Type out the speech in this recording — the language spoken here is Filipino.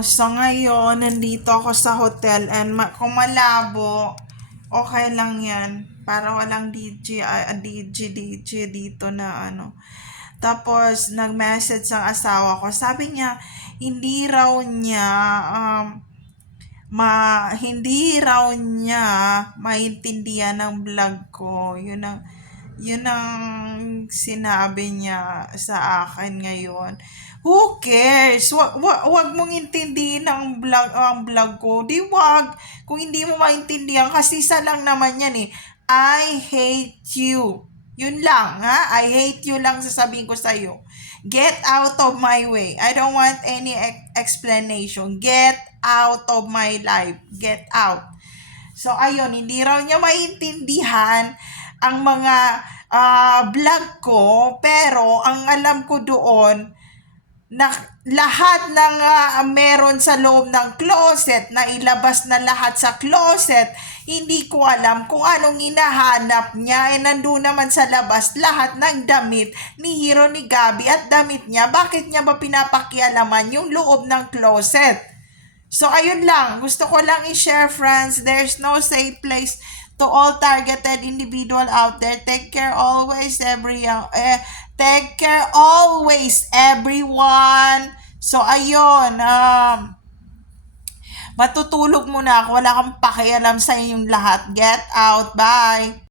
So ngayon, nandito ako sa hotel and kung malabo, okay lang yan. Para walang DJ dito na ano. Tapos, nag-message ang asawa ko. Sabi niya, hindi raw niya, um, hindi raw niya maintindihan ng vlog ko. Yun ang sinabi niya sa akin ngayon. Who cares? Wag mong intindihin ang vlog ko. Di wag. Kung hindi mo maintindihan, kasi isa lang naman yan eh. I hate you. Yun lang, ha? I hate you lang sasabihin ko sa'yo. Get out of my way. I don't want any explanation. Get out of my life. Get out. So, ayun, hindi raw niya maintindihan ang mga vlog ko, pero ang alam ko doon, na lahat ng meron sa loob ng closet, na ilabas na lahat sa closet, hindi ko alam kung anong hinahanap niya. Nandun naman sa labas lahat ng damit ni Hero ni Gabi at damit niya. Bakit niya ba pinapakialaman yung loob ng closet? So, ayun lang. Gusto ko lang i-share, friends. There's no safe place to all targeted individual out there. Take care always, take care always, everyone. So, ayun. Matutulog muna ako. Wala kang pakialam sa inyong lahat. Get out. Bye.